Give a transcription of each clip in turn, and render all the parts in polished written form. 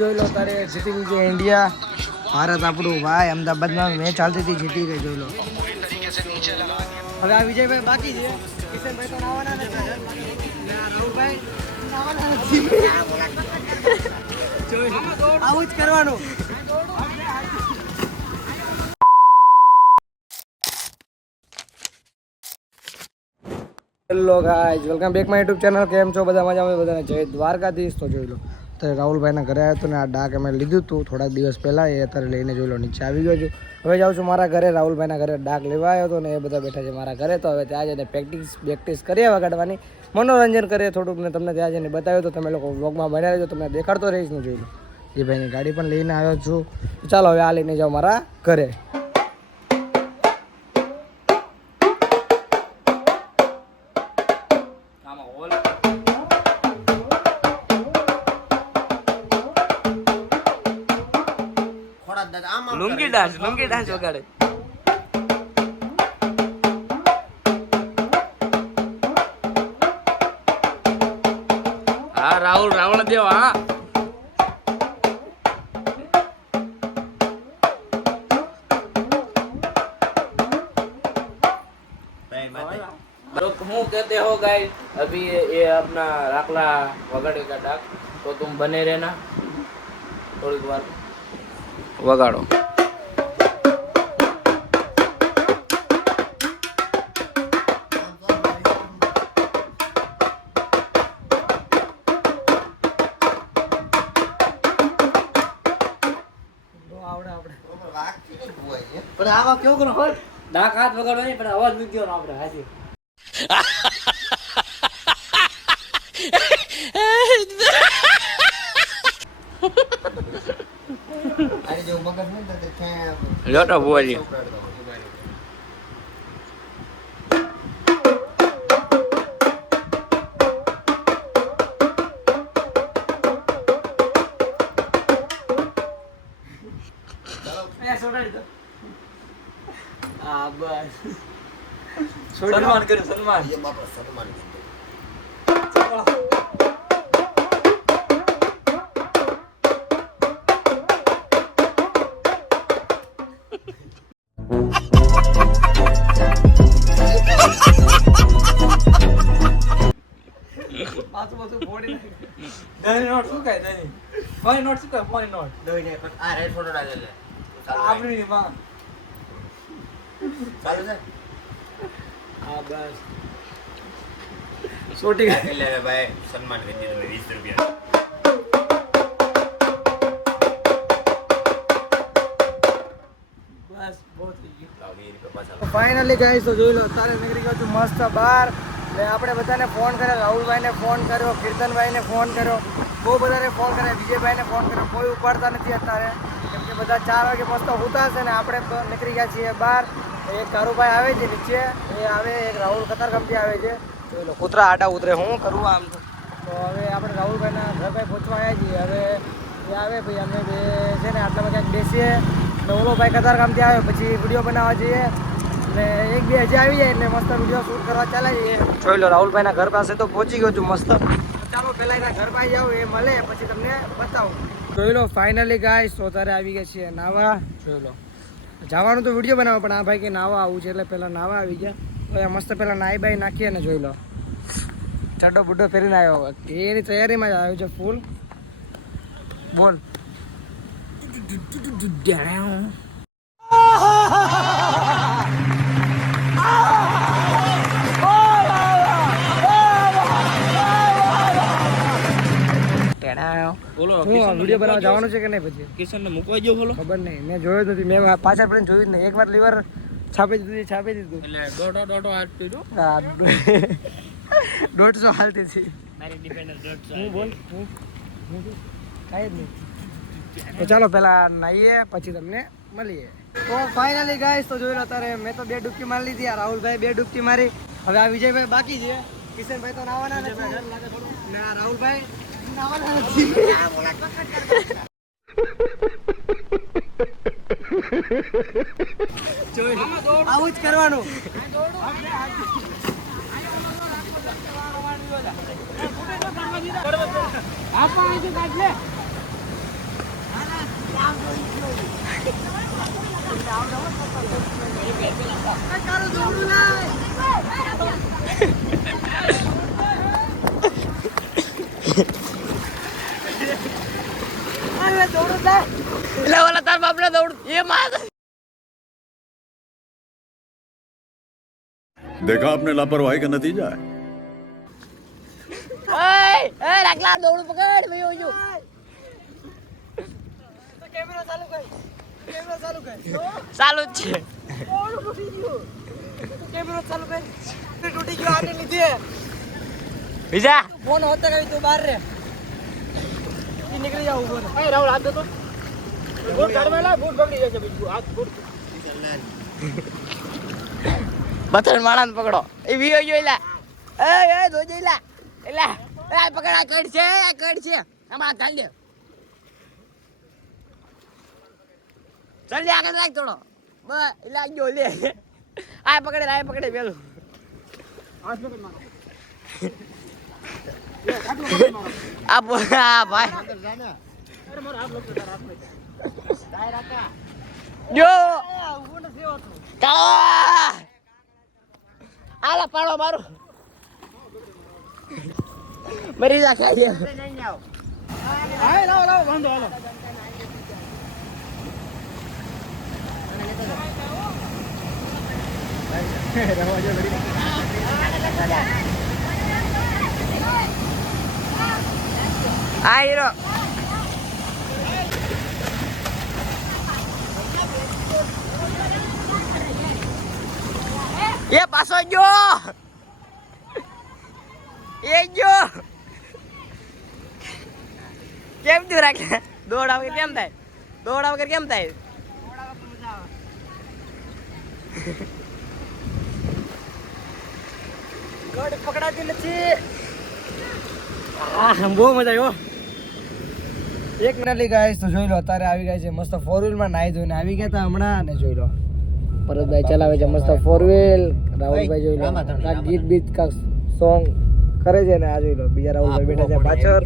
જોઈ લો તારે જીતી ગયું છે ઇન્ડિયા. ભારત આપણું ભાઈ અમદાવાદમાં મેચ ચાલતી હતી, જીતી ગઈ. જોઈ લો હવે આ વિજયભાઈ બાકી છે. કિશનભાઈ તો નાવાના નથી, રાહુલભાઈ નાવાના નથી. આવું જ કરવાનું. Hello guys, welcome back my YouTube channel. કેમ છો બધા? મજામાં? બધાને જય દ્વારકાધીશ. તો જોઈ લો અત્યારે રાહુલભાઈના ઘરે આવ્યો હતો ને આ ડાક અમે લીધું હતું થોડાક દિવસ પહેલાં. એ અત્યારે લઈને જોઈ લો નીચે આવી ગયો છું. હવે જાઉં છું મારા ઘરે. રાહુલભાઈના ઘરે ડાક લેવા આવ્યો હતો ને એ બધા બેઠા છે મારા ઘરે. તો હવે ત્યાં જઈને પ્રેક્ટિસ કરીએ વગાડવાની, મનોરંજન કરીએ થોડુંક ને તમને ત્યાં જઈને બતાવ્યો તો તમે લોકો વ્લોગમાં બન્યા રહેજો. તમને દેખાડતો રહીશ ને. જોઈ લો એ ભાઈની ગાડી પણ લઈને આવ્યો છું. ચાલો હવે આ લઈને જાઓ મારા ઘરે. લુંગી ડાન્સ વગાડે. હા રાવણ દેવ. હા હું कहते हो गाइस, अभी ये अपना राखला वगाड़ेगा डाक, तो तुम बने रहना थोड़ी बार वगाड़ो. પણ આવા કેવું કરો હોય? डाक हाथ वगाड़ो नहीं, पर आवाज नहीं दियो ना આપણે હાજી. અરે જો મગજ નહીં તો ક્યાં લોટો બોલી. હા બસ સન્માન કર્યું, સન્માન. એ બાપા સન્માન કીધું. પાછું ફોડી દહીં નોટ શું કાય? દહીં ફોઈ નોટ શું કાય? ફોઈ નોટ દોઈ ને આ રેડ ફોટો ડાલે લે આપણી માં ચાલુ છે. હા બસ છોટી ગાડી લે ભાઈ, સન્માન કરી દીધું 20 રૂપિયા. બસ બહુ થઈ ગયું. ફાઇનલી ગાઈસ તો જોઈ લો તારે નીકળી ગયો છું મસ્ત બહાર. એટલે આપણે બધાને ફોન કર્યો, રાહુલભાઈને ફોન કર્યો, કીર્તનભાઈને ફોન કર્યો, બહુ બધાને ફોન કર્યો, વિજયભાઈને ફોન કર્યો. કોઈ ઉપાડતા નથી અત્યારે, કેમ કે બધા 4 વાગે મસ્ત હોતા હશે ને આપણે તો નીકળી ગયા છીએ બહાર. એક કારુભાઈ આવે છે નીચે, એ આવે, એક રાહુલ કતારગામથી આવે છે. જોઈ લો કૂતરા આડા ઉતરે, હું કરું આમ તો. હવે આપણે રાહુલભાઈના ઘર ભાઈ પહોંચવા આવ્યા છીએ. હવે એ આવે ભાઈ, અમે બે છે ને આટલામાં ક્યાંક બેસીએ ને ઓલો ભાઈ કતારગામથી આવે, પછી વિડીયો બનાવવા જઈએ ને 1-2 હજી આવી જાય એટલે મસ્ત વિડીયો શૂટ કરવા ચાલે જઈએ. જોઈ લો રાહુલભાઈના ઘર પાસે તો પહોંચી ગયો છું મસ્ત. ચાલો પહેલાં એના ઘર પાસે જાઓ, એ મળે પછી તમને બતાવું. જોઈ લો ફાઇનલી ગાઈસ તો તારે આવી ગયા છીએ નાવા. જોઈ લો જવાનું તો વિડીયો બનાવો, પણ આ ભાઈ કે નાવા આવું છે એટલે પહેલાં નાવા આવી ગયા. તો એ મસ્ત પહેલાં નાહી બાઈ નાખીએ ને. જોઈ લો ચડ્ડો બુડ્ડો ફેરીને આવ્યો, એની તૈયારીમાં જ આવ્યો છે ફૂલ. બોલ બોલો વિડીયો બનાવવા જવાનું છે કે નહીં? પછી કિશનને મૂકવા ગયો બોલો, ખબર નહીં, મેં જોયું જ નથી. મેં પાછળ પણ જોયું જ નહીં. એકવાર લીવર છાપી દીધું એટલે દોઢો હાથ પીડ્યો. 150 હાલતી હતી. મારી ડિફેન્ડર 150. હું બોલ કાંઈ જ નહીં. તો ચાલો પહેલા નાહીએ પછી તમને મળીએ. તો ફાઇનલી ગાઈસ તો જોઈ લો તારે મેં તો 2 ડૂબકી મારી લીધી. આ રાહુલભાઈ 2 ડૂબકી મારી. હવે આ વિજયભાઈ બાકી છે. કિશનભાઈ તો નાવાના નથી ને આ રાહુલભાઈ નાવાના નથી. આવું જ કરવાનું. એટલે ઓલા તાર બાપને દોડ એ માર देखा आपने लापरवाही का नतीजा है એ રાખલા દોડ પકડ ભઈ ઓજો કેમેરો ચાલુ કર. ચાલુ જ છે કેમેરો ચાલુ કર. તૂટી ગયો આને લીધે. બીજા ફોન હોતે કઈ તું બહાર રે. ઈ નીકળી જાવ ઉભો. એ રાહુલ હાથ દે તો. બૂટ કાઢવાલા બૂટ બગડી જશે બીજું હાથ બૂટ. બતર માળાને પકડો એ વીયો જો એલા એ દો જઈલા એલા એ પકડ આ કડ છે આમાં હાથ ડાલ દે ચાલ લે આગળ રાખ થોડો બસ એલા જો લે આ પકડે પેલું હાથ પકડ મારો. આ ભાઈ અરે મારો હાથ લપતો તારા હાથમાં. કાય રાકા. જો ઉભો ન થયો તો. કા આલા પાડો મારો મરી જા ખાઈએ હાય રાવ વાંધો હાલો. આ હીરો એ પાછો જો એ જો કેમ તું રાખે દોડા વગર કેમ થાય ગઢ પકડાતી નથી. બહુ મજા આવ્યો. એક મિનિટ ગાઈસ તો જોઈ લો અત્યારે આવી ગયા છે મસ્ત 4 વ્હીલ માં નાઈ ધોઈને આવી ગયા હતા હમણાં અને જોઈ લો ભરતભાઈ ચલાવે છે મસ્ત 4 વ્હીલ. રાહુલભાઈ જોઈ લો કાંઈક ગીત બીત કાંઈક સોંગ કરે છે ને આ જોઈ લો બીજા રાહુલભાઈ બેઠા છે પાછળ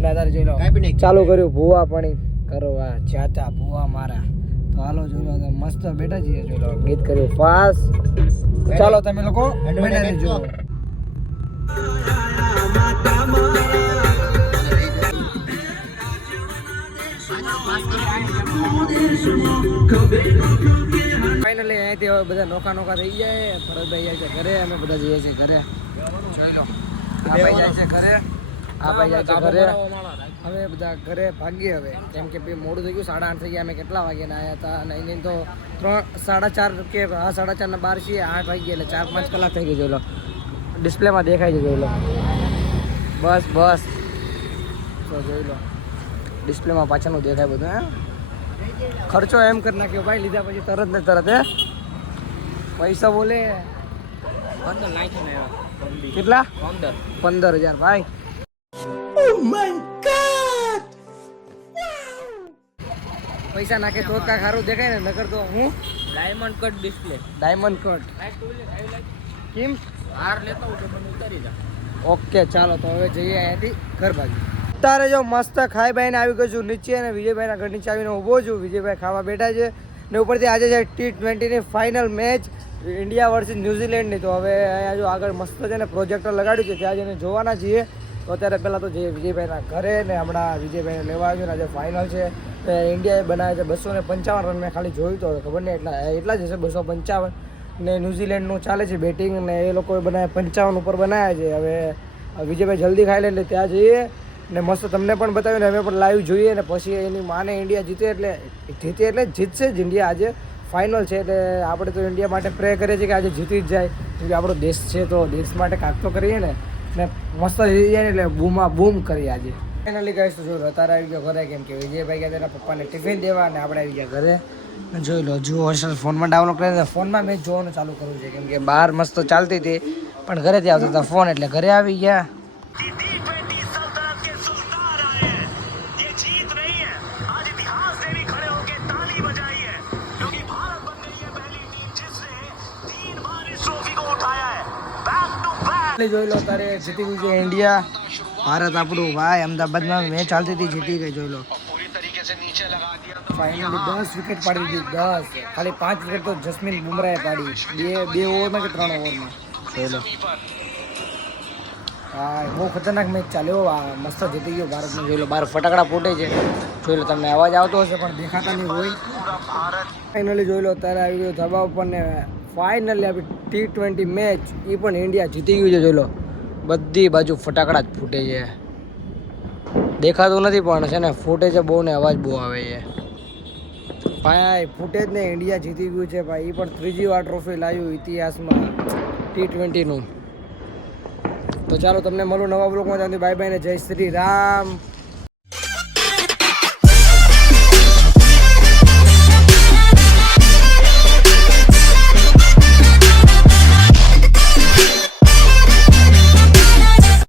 ને અત્યારે જોઈ લો ચાલુ કર્યું ભૂવા પાણી કરવા જાતા ભૂવા મારા તો હાલો જોઈ લો મસ્ત બેઠા છીએ જોઈ લો ગીત કર્યું ફાસ્ટ. ચાલો તમે લોકો બેઠા રહેજો. ફાઇનલી અહીંથી હવે બધા નોખા થઈ જાય. ભરતભાઈ જાય છે ઘરે અમે બધા જઈએ છીએ ઘરે. જોઈ લો આ ભાઈ જાય છે ઘરે આ ભાઈ જાય છે ઘરે. હવે બધા ઘરે ભાગીએ હવે કેમ કે મોડું થઈ ગયું 8:30 થઈ ગયા. અમે કેટલા વાગ્યાના આવ્યા હતા અને અહીં તો 3:30 કે 4:30 ના 12 છીએ 8 વાગ્યા એટલે 4-5 કલાક થઈ ગઈ. જોઈ લો ડિસ્પ્લેમાં દેખાય છે જોઈ લો બસ તો જોઈ લો ડિસ્પ્લેમાં પાછળનું દેખાય બધું. હે ખર્ચો એમ કરી નાખ્યો ભાઈ લીધા પછી તરત ને તરત. હે પૈસા બોલે 15 નાખીને આવ્યા કેટલા 15,000 ભાઈ. પૈસા નાખે તો કાંઈ સારું દેખાય ને નકર તો હું diamond cut display diamond cut કેમ હાર લેતો હું તો મને ઉતારી જા. ઓકે ચાલો તો હવે જઈએ અહીંયાથી ઘર બાજુ. અત્યારે જો મસ્ત ખાઈ બાઈને આવી ગયો છું નીચે અને વિજયભાઈના ઘર નીચે આવીને ઊભો છું. વિજયભાઈ ખાવા બેઠા છે ને ઉપરથી આજે છે T20ની ફાઇનલ મેચ ઇન્ડિયા વર્સિસ ન્યુઝીલેન્ડની. તો હવે અહીંયા જો આગળ મસ્ત છે ને પ્રોજેક્ટર લગાડ્યું છે ત્યાં જઈને જોવાના છીએ. તો અત્યારે પહેલાં તો જઈએ વિજયભાઈના ઘરે ને હમણાં વિજયભાઈને લેવા આવ્યું ને આજે ફાઇનલ છે. ઇન્ડિયાએ બનાવ્યા છે 255 રન. મેં ખાલી જોયું તો ખબર નહીં એટલા જ હશે 255 ને ન્યુઝીલેન્ડનું ચાલે છે બેટિંગ ને એ લોકોએ બનાવ્યા 55 ઉપર બનાવ્યા છે. હવે વિજયભાઈ જલ્દી ખાઈ લે એટલે ત્યાં જઈએ ને મસ્ત તમને પણ બતાવીને અમે પણ લાઈવ જોઈએ ને પછી એની માને ઇન્ડિયા જીતે એટલે જીતશે જ ઇન્ડિયા. આજે ફાઇનલ છે એટલે આપણે તો ઇન્ડિયા માટે પ્રે કરીએ છીએ કે આજે જીતી જ જાય કેમ કે આપણો દેશ છે તો દેશ માટે કાંક તો કરીએ ને મસ્ત જીતી જાય ને એટલે બૂમ કરીએ આજે. ફાઇનલી કહીશ તો જો અત્યારે આવી ગયો ઘરે કેમ કે વિજયભાઈ ગયા તેના પપ્પાને ટિફિન દેવા અને આપણે આવી ગયા ઘરે. જોઈ લો જુઓ હોસ્ટેલ ફોનમાં ડાઉનલોડ કરીને ફોનમાં મેચ જોવાનું ચાલુ કરવું છે કેમ કે બહાર મસ્ત ચાલતી હતી પણ ઘરેથી આવતા હતા ફોન એટલે ઘરે આવી ગયા. જોઈ લો તારે જીતી ગયું છે ઇન્ડિયા. ભારત આપણું ભાઈ અમદાવાદમાં મેચ ચાલતી હતી જીતી ગઈ. જોઈ લો ફાઇનલી 10 વિકેટ પાડી દીધી 10 ખાલી 5 વિકેટ તો જસ્મીન બુમરાહે પાડી બે ઓવરમાં કે 3 ઓવરમાં જોઈ લો હા બહુ ખતરનાક મેચ ચાલ્યો આ મસ્ત જીતી ગયો ભારતને જોઈ લો બહાર ફટાકડા ફૂટે છે જોઈ લો તમને અવાજ આવતો હશે પણ દેખાતા નહીં હોય ફાઇનલી જોઈ લો ત્યારે આવી ગયો ધાબા ઉપર ને ફાઇનલી આપણી T20 મેચ એ પણ ઇન્ડિયા જીતી ગયું છે જોઈ લો બધી બાજુ ફટાકડા જ ફૂટે છે દેખાતું નથી પણ છે ને ફૂટે છે બહુ ને અવાજ બહુ આવે છે ભાઈ ફૂટેજ ને ઇન્ડિયા જીતી ગયું છે ભાઈ એ પણ ત્રીજી વાર ટ્રોફી લાવ્યું ઇતિહાસમાં T20નું તો ચાલો તમને મળું નવા બ્લોગમાં ત્યાંથી બાય બાય ને જય શ્રી રામ